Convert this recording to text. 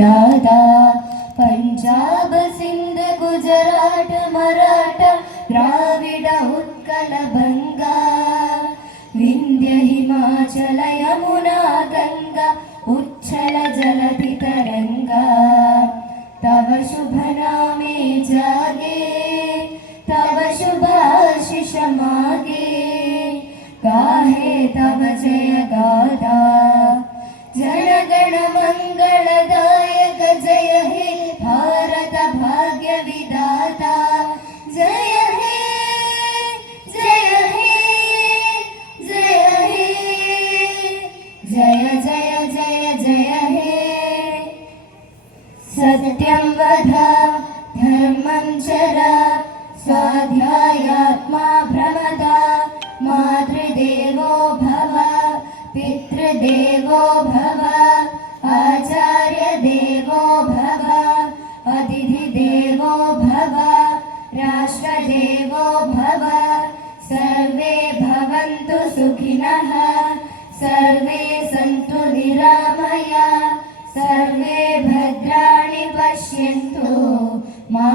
विधाता पंजाब सिंध गुजरात मराठा द्राविड उत्कल बंगा विंध्य हिमाचल यमुना गंगा उच्छल जलधि तरंगा तव शुभ नामे जागे तव शुभ आशीष मागे गाहे तव जय गाथा जनगण मंगलदायक जय हे भारत भाग्य विधाता जय हे जय हे जय हे जय जय जय जय हे सत्यं वद धर्मं चर स्वाध्यायात्मा प्रमदा मातृदेवो भव पितृदेवो भव आचार्य देवो भव अतिथि देवो भव राष्ट्रदेवो भव सर्वे भवन्तु सुखिनः सर्वे सन्तु निरामया सर्वे भद्राणि पश्यन्तु मा